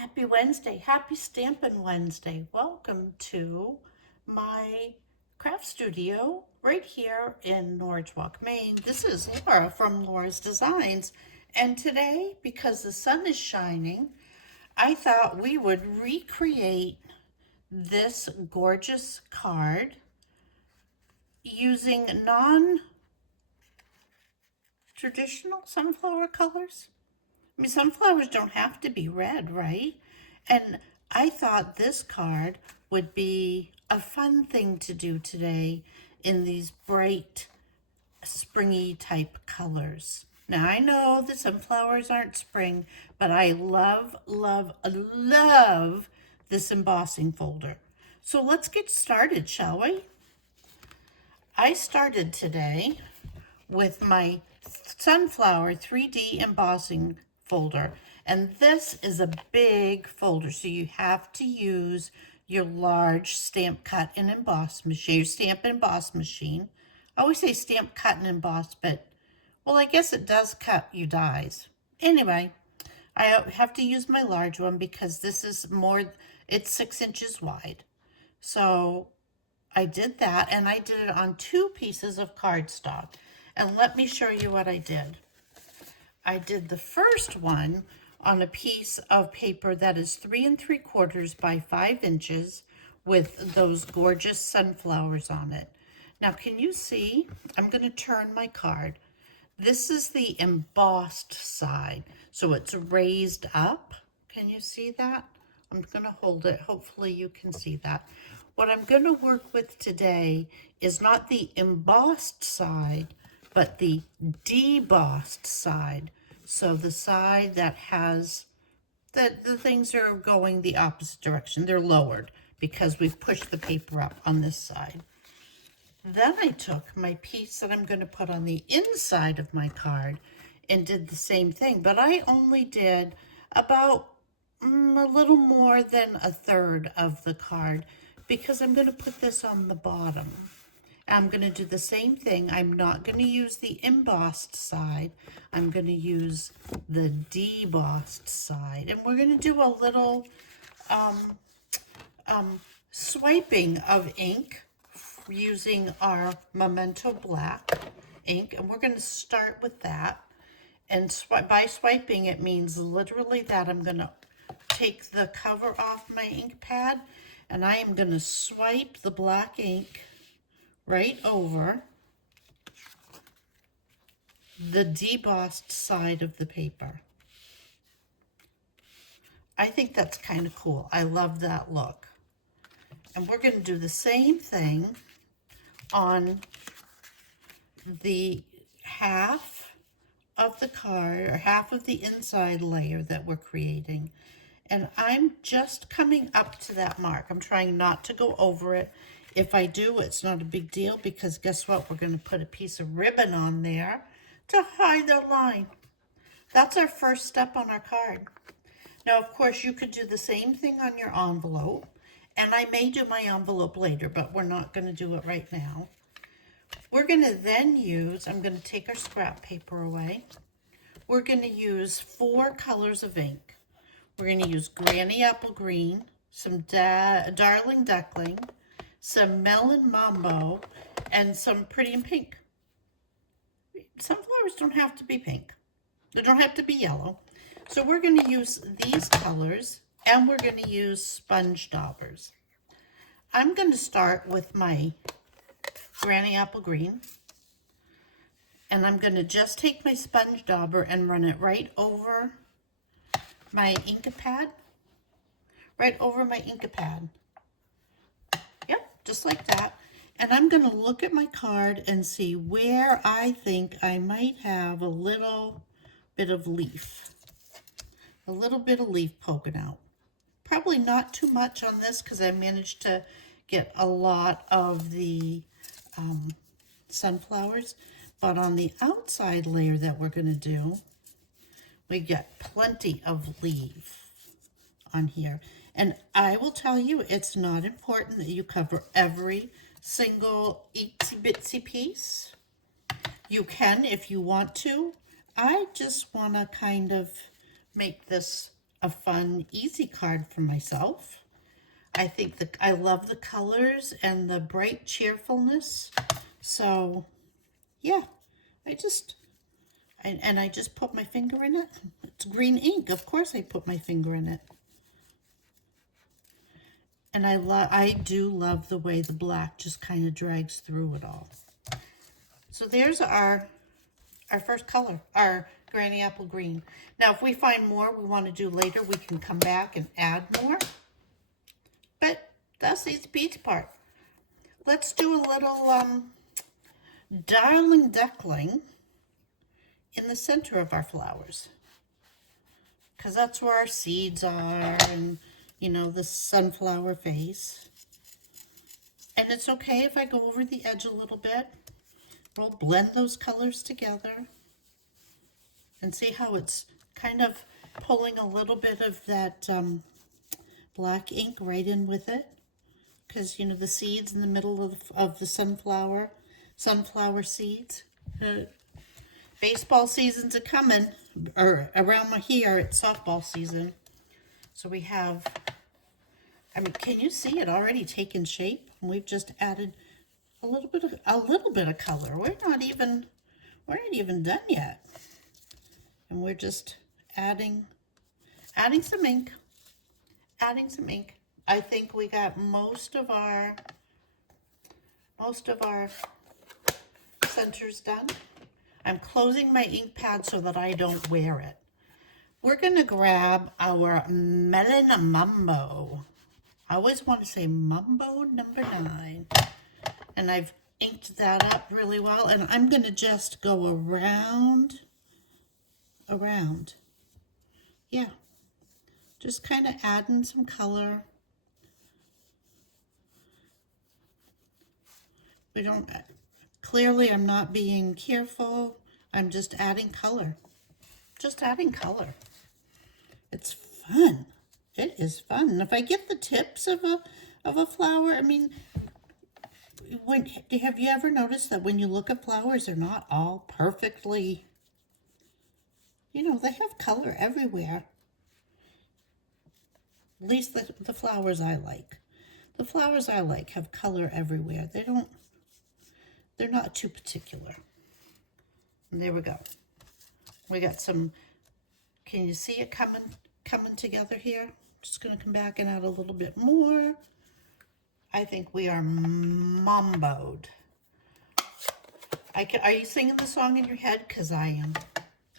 Happy Wednesday. Happy Stampin' Wednesday. Welcome to my craft studio right here in Norridgewock, Maine. This is Laura from Laura's Designs. And today, because the sun is shining, I thought we would recreate this gorgeous card using non-traditional sunflower colors. I mean, sunflowers don't have to be red, right? And I thought this card would be a fun thing to do today in these bright, springy type colors. Now, I know that sunflowers aren't spring, but I love, love, love this embossing folder. So let's get started, shall we? I started today with my sunflower 3D embossing folder, and this is a big folder, so you have to use your large stamp cut and emboss machine, your stamp and emboss machine. I always say stamp cut and emboss, but well, I guess it does cut you dies. Anyway, I have to use my large one because this is more, it's 6 inches wide. So I did that, and I did it on 2 pieces of cardstock. And let me show you what I did. I did the first one on a piece of paper that is 3 3/4 by 5 inches with those gorgeous sunflowers on it. Now, can you see? I'm going to turn my card. This is the embossed side, so it's raised up. Can you see that? I'm going to hold it. Hopefully you can see that. What I'm going to work with today is not the embossed side, but the debossed side. So the side that has, the things are going the opposite direction. They're lowered because we've pushed the paper up on this side. Then I took my piece that I'm going to put on the inside of my card and did the same thing, but I only did about a little more than a third of the card because I'm going to put this on the bottom. I'm going to do the same thing. I'm not going to use the embossed side. I'm going to use the debossed side. And we're going to do a little swiping of ink using our Memento Black ink. And we're going to start with that. And by swiping, it means literally that I'm going to take the cover off my ink pad and I am going to swipe the black ink right over the debossed side of the paper. I think that's kind of cool. I love that look. And we're going to do the same thing on the half of the card, or half of the inside layer that we're creating. And I'm just coming up to that mark. I'm trying not to go over it. If I do, it's not a big deal because guess what? We're going to put a piece of ribbon on there to hide the line. That's our first step on our card. Now, of course, you could do the same thing on your envelope. And I may do my envelope later, but we're not going to do it right now. We're going to then use, I'm going to take our scrap paper away. We're going to use 4 colors of ink. We're going to use Granny Apple Green, some Darling Duckling, some Melon Mambo, and some Pretty in Pink. Sunflowers don't have to be pink. They don't have to be yellow. So we're going to use these colors, and we're going to use sponge daubers. I'm going to start with my Granny Apple Green, and I'm going to just take my sponge dauber and run it right over my Inka pad, right over my Inka pad. Yep, just like that. And I'm going to look at my card and see where I think I might have a little bit of leaf. A little bit of leaf poking out. Probably not too much on this because I managed to get a lot of the sunflowers. But on the outside layer that we're going to do, we get plenty of leaf on here. And I will tell you, it's not important that you cover every single itsy bitsy piece. You can if you want to. I just want to kind of make this a fun, easy card for myself. I think I love the colors and the bright cheerfulness. So, yeah, I just put my finger in it. It's green ink. Of course I put my finger in it. And I do love the way the black just kind of drags through it all. So there's our first color, our Granny Apple Green. Now, if we find more we want to do later, we can come back and add more. But that's the easy part. Let's do a little darling duckling in the center of our flowers, because that's where our seeds are, and you know, the sunflower face. And it's okay if I go over the edge a little bit. We'll blend those colors together and see how it's kind of pulling a little bit of that black ink right in with it, because you know, the seeds in the middle of the sunflower seeds. Baseball season's a coming, or around here it's softball season. So we have, I mean, can you see it already taking shape? And we've just added a little bit of color. We're not even done yet. And we're just adding some ink. I think we got most of our centers done. I'm closing my ink pad so that I don't wear it. We're gonna grab our Melon Mambo. I always want to say Mambo number 9. And I've inked that up really well. And I'm gonna just go around. Yeah. Just kind of adding some color. Clearly I'm not being careful. I'm just adding color. It's fun. It is fun. And if I get the tips of a flower, I mean, have you ever noticed that when you look at flowers, they're not all perfectly, you know, they have color everywhere. At least the flowers I like. The flowers I like have color everywhere. They're not too particular. And there we go. We got some, can you see it coming together here? Just gonna come back and add a little bit more. I think we are mamboed. Are you singing the song in your head? Because I am.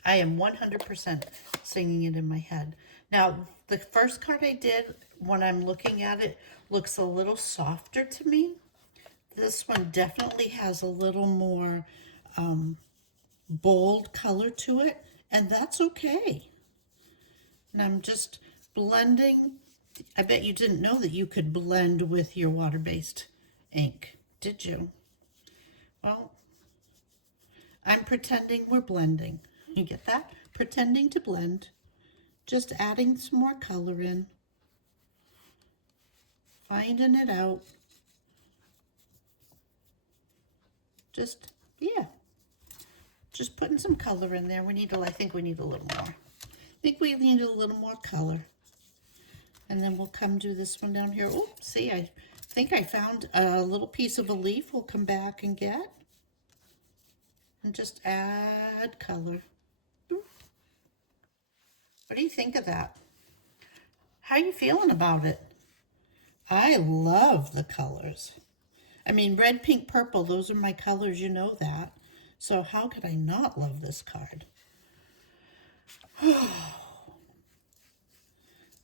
I am 100% singing it in my head. Now, the first card I did, when I'm looking at it, looks a little softer to me. This one definitely has a little more bold color to it, and that's okay. And I'm just blending. I bet you didn't know that you could blend with your water-based ink, did you? Well, I'm pretending we're blending. You get that? Pretending to blend. Just adding some more color in. Finding it out. Just, yeah. Just putting some color in there. I think we need a little more. I think we need a little more color. And then we'll come do this one down here. Oh, see, I think I found a little piece of a leaf we'll come back and get. And just add color. What do you think of that? How are you feeling about it? I love the colors. I mean, red, pink, purple, those are my colors, you know that. So how could I not love this card?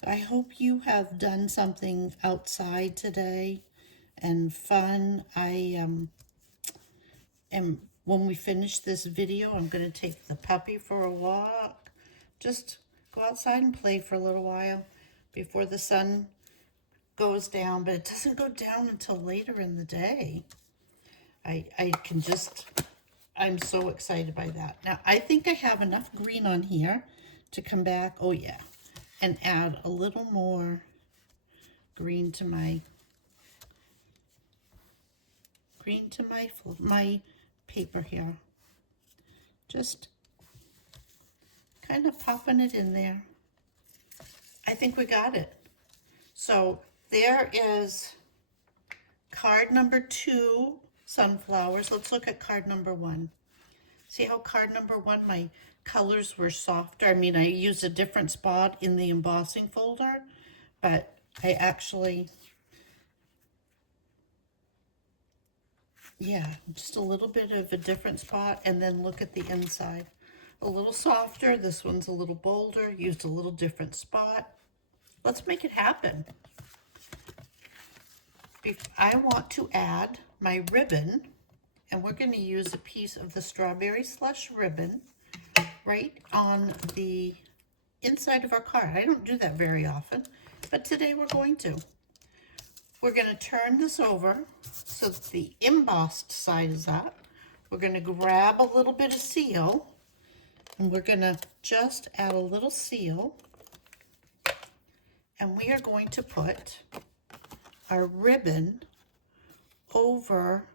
I hope you have done something outside today and fun. When we finish this video, I'm going to take the puppy for a walk. Just go outside and play for a little while before the sun goes down, but it doesn't go down until later in the day. I'm so excited by that. Now, I think I have enough green on here to come back, oh yeah, and add a little more green to my paper here. Just kind of popping it in there. I think we got it. So there is card number 2, sunflowers. Let's look at card number 1. See how card number 1, my colors were softer? I mean, I used a different spot in the embossing folder, but I actually, yeah, just a little bit of a different spot, and then look at the inside. A little softer, this one's a little bolder, used a little different spot. Let's make it happen. If I want to add my ribbon, and we're going to use a piece of the Strawberry Slush ribbon right on the inside of our card. I don't do that very often, but today we're going to. We're going to turn this over so that the embossed side is up. We're going to grab a little bit of seal, and we're going to just add a little seal, and we are going to put our ribbon over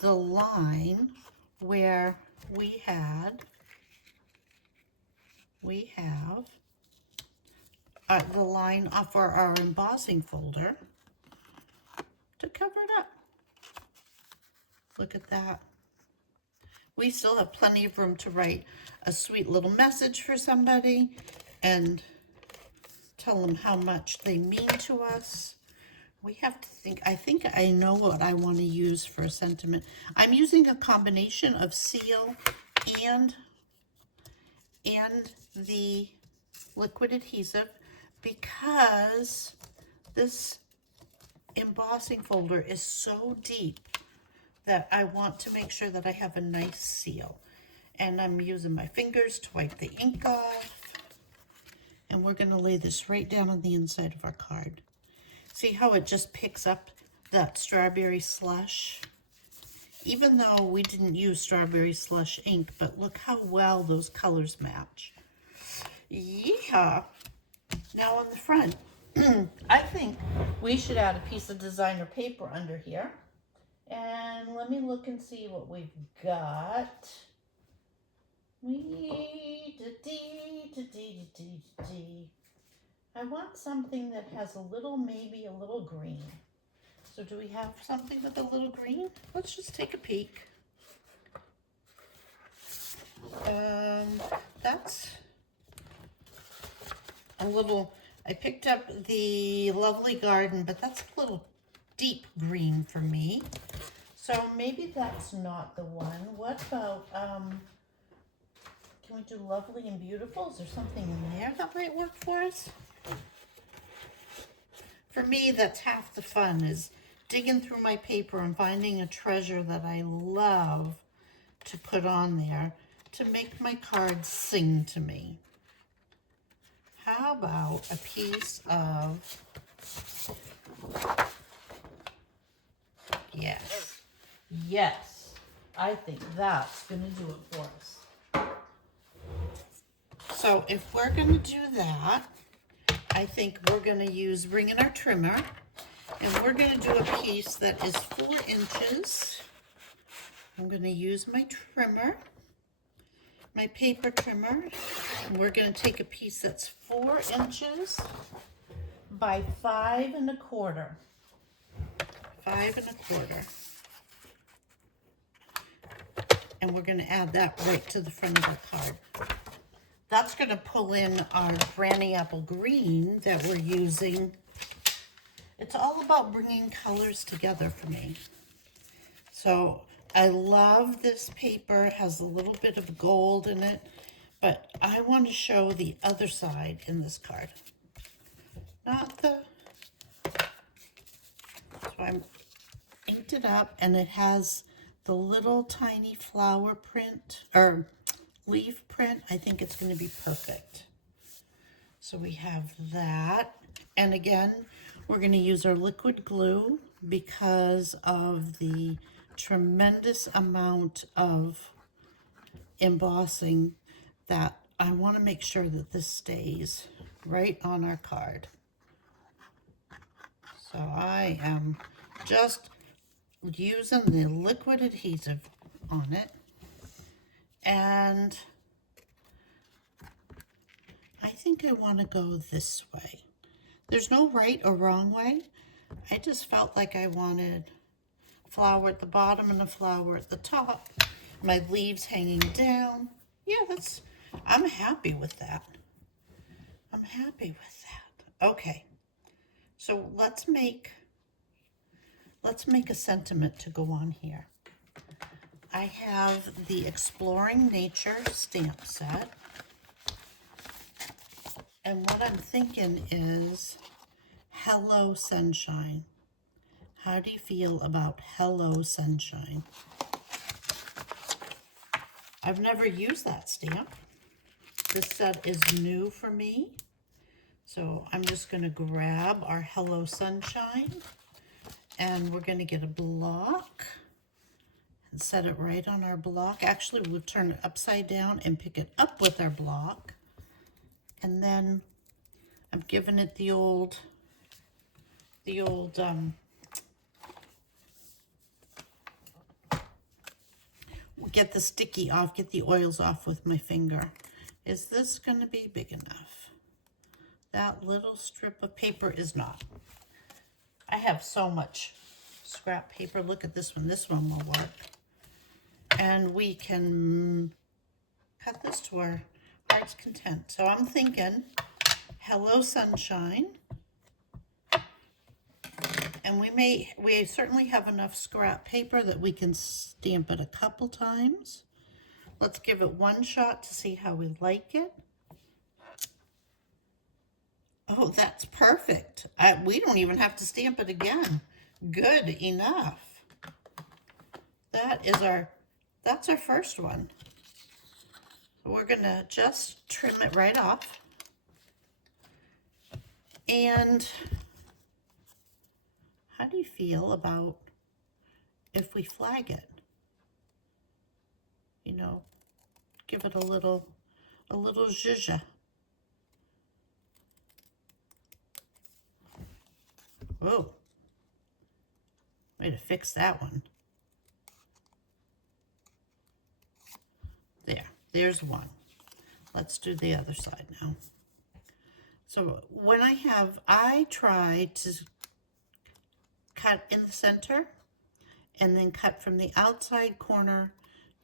the line where we have the line for our embossing folder to cover it up. Look at that. We still have plenty of room to write a sweet little message for somebody and tell them how much they mean to us. We have to think. I think I know what I want to use for a sentiment. I'm using a combination of seal and the liquid adhesive because this embossing folder is so deep that I want to make sure that I have a nice seal. And I'm using my fingers to wipe the ink off. And we're going to lay this right down on the inside of our card. See how it just picks up that strawberry slush? Even though we didn't use strawberry slush ink, but look how well those colors match. Yeah. Now on the front, I think we should add a piece of designer paper under here. And let me look and see what we've got. I want something that has a little, maybe a little green. So do we have something with a little green? Let's just take a peek. That's a little, I picked up the Lovely Garden, but that's a little deep green for me. So maybe that's not the one. What about, can we do Lovely and Beautiful? Is there something in there that might work for us? For me, that's half the fun, is digging through my paper and finding a treasure that I love to put on there to make my cards sing to me. How about a piece of, yes, I think that's going to do it for us. So if we're going to do that, I think we're going to bring in our trimmer, and we're going to do a piece that is 4 inches. I'm going to use my trimmer, my paper trimmer, and we're going to take a piece that's 4 inches by 5 1/4. 5 1/4. And we're going to add that right to the front of our card. That's going to pull in our Granny Apple Green that we're using. It's all about bringing colors together for me. So I love this paper. It has a little bit of gold in it, but I want to show the other side in this card. So I'm inked it up, and it has the little tiny flower print, or leaf print. I think it's going to be perfect. So we have that. And again, we're going to use our liquid glue because of the tremendous amount of embossing that I want to make sure that this stays right on our card. So I am just using the liquid adhesive on it. And I think I want to go this way. There's no right or wrong way. I just felt like I wanted a flower at the bottom and a flower at the top. My leaves hanging down. Yeah, I'm happy with that. I'm happy with that. Okay, so let's make a sentiment to go on here. I have the Exploring Nature stamp set. And what I'm thinking is, hello sunshine. How do you feel about hello sunshine? I've never used that stamp. This set is new for me. So I'm just going to grab our hello sunshine and we're going to get a block and set it right on our block. Actually, we'll turn it upside down and pick it up with our block. And then I'm giving it the old get the sticky off, get the oils off with my finger. Is this going to be big enough? That little strip of paper is not. I have so much scrap paper. Look at this one. This one will work. And we can cut this to our heart's content. So I'm thinking, hello sunshine. And we certainly have enough scrap paper that we can stamp it a couple times. Let's give it one shot to see how we like it. Oh, that's perfect. We don't even have to stamp it again. Good enough. That's our first one. So we're gonna just trim it right off. And how do you feel about if we flag it? You know, give it a little zhuzh. Whoa. Way to fix that one. There's one. Let's do the other side now. So when I try to cut in the center and then cut from the outside corner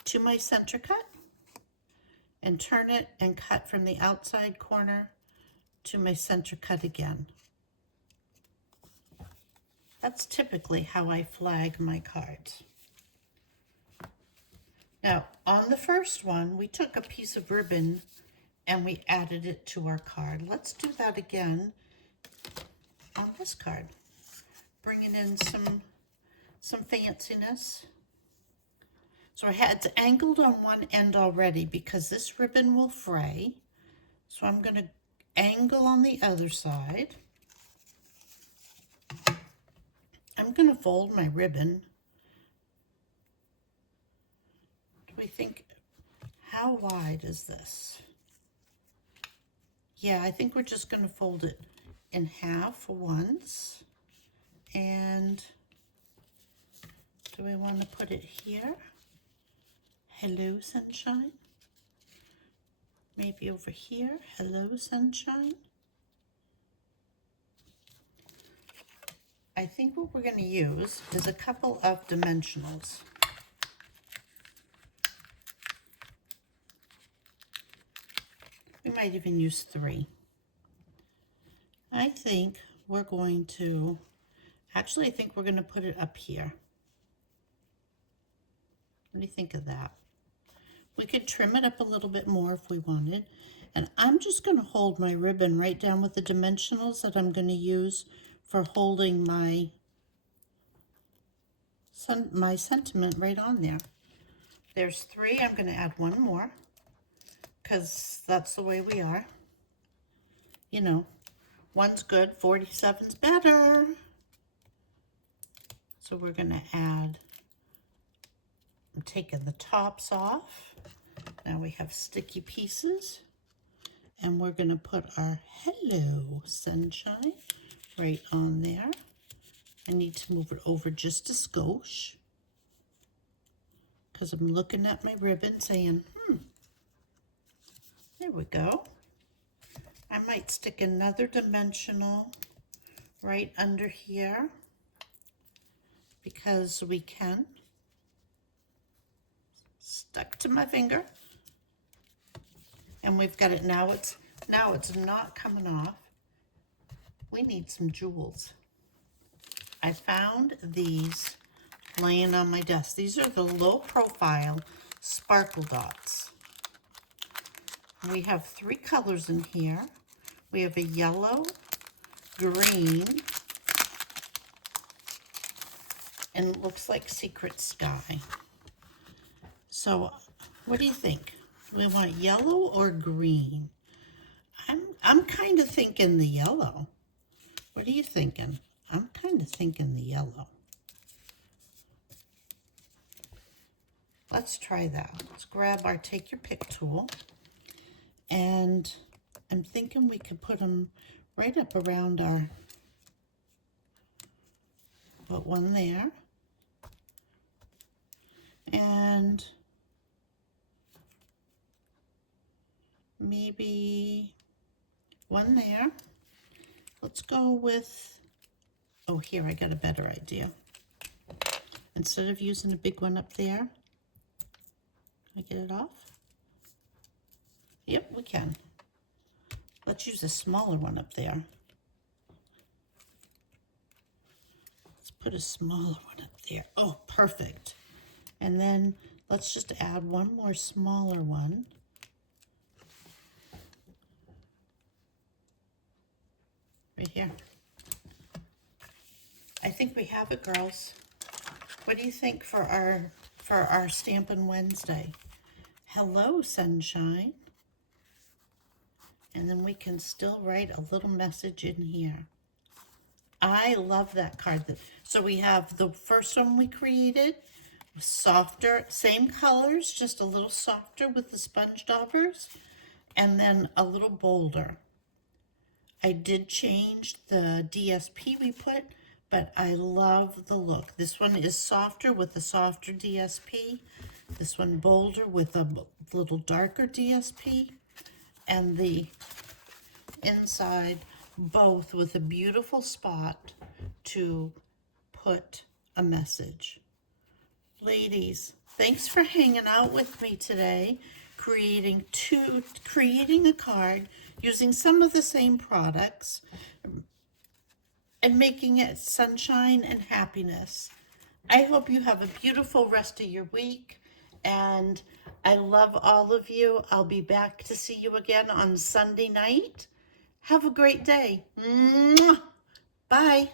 to my center cut and turn it and cut from the outside corner to my center cut again. That's typically how I flag my cards. Now, on the first one, we took a piece of ribbon and we added it to our card. Let's do that again on this card. Bringing in some fanciness. So I had it angled on one end already because this ribbon will fray. So I'm going to angle on the other side. I'm going to fold my ribbon. Do we think, how wide is this? Yeah, I think we're just going to fold it in half once. And do we want to put it here? Hello, sunshine. Maybe over here. Hello, sunshine. I think what we're going to use is a couple of dimensionals. We might even use 3. I think we're going to, actually I think we're going to put it up here. What do you think of that? We could trim it up a little bit more if we wanted. And I'm just going to hold my ribbon right down with the dimensionals that I'm going to use for holding my sentiment right on there. There's 3. I'm going to add 1 more because that's the way we are. You know, 1's good, 47's better. So we're going to add, I'm taking the tops off. Now we have sticky pieces. And we're going to put our hello sunshine right on there. I need to move it over just a skosh because I'm looking at my ribbon saying, there we go. might stick another dimensional right under here because we can. Stuck to my finger. And we've got it now. It's not coming off. We need some jewels. I found these laying on my desk. These are the low profile sparkle dots. We have 3 colors in here. We have a yellow, green, and it looks like Secret Sky. So what do you think? Do we want yellow or green? I'm kind of thinking the yellow. What are you thinking? I'm kind of thinking the yellow. Let's try that. Let's grab our take your pick tool. And I'm thinking we could put them right up around our, put one there. And maybe one there. Let's go with, oh, here, I got a better idea. Instead of using a big one up there, can I get it off? Yep, we can. Let's use a smaller one up there. Let's put a smaller one up there. Oh, perfect. And then let's just add one more smaller one. Right here. I think we have it, girls. What do you think for our Stampin' Wednesday? Hello, sunshine. And then we can still write a little message in here. I love that card. So we have the first one we created, softer, same colors, just a little softer with the sponge daubers, and then a little bolder. I did change the DSP we put, but I love the look. This one is softer with a softer DSP. This one bolder with a little darker DSP. And the inside, both with a beautiful spot to put a message. Ladies, thanks for hanging out with me today, creating a card using some of the same products and making it sunshine and happiness. I hope you have a beautiful rest of your week, and I love all of you. I'll be back to see you again on Sunday night. Have a great day. Mwah! Bye.